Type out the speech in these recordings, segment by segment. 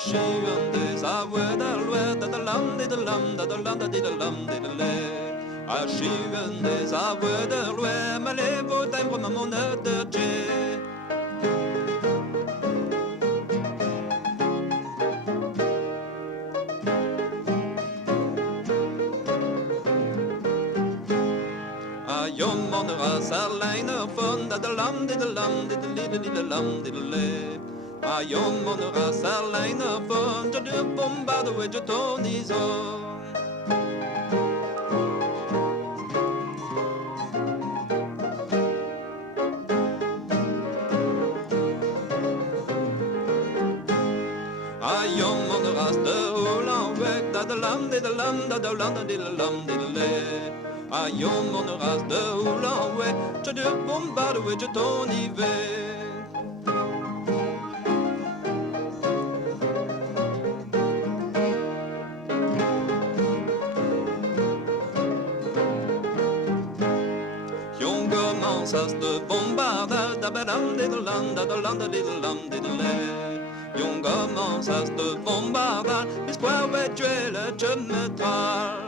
sjuende sa wöderlöda da lande da landa da landa di da lande da le. A sjuende sa wöderlö ma levo time from mon de je. A jommondera sarleiner funda da lande da lande da lille lande da le. A jommondera sarleiner funda de bombade with your Tony's on. A jommondera de holan weg da lande da landa da landa di da lande da le. A jommondera de holan weg to de bombade with your Tony weg. Sas de bombarda da badam de landa da landa de landa de le. Jonga mansas de bombarda l'espoir va tuer le chemetral.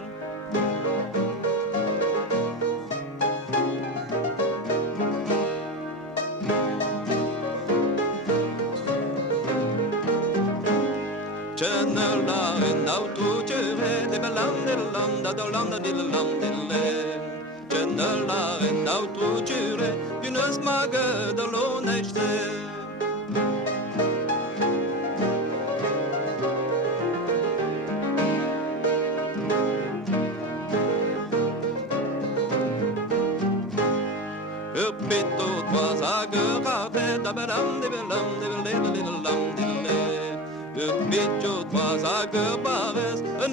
Chenella en auto tuer de badam de landa da landa de landa de le. Chenella en auto tuer une smage de l'honnêteté. Uppito trois ageravet da badam de belam de belam de belam de le. Uppito trois ageravet en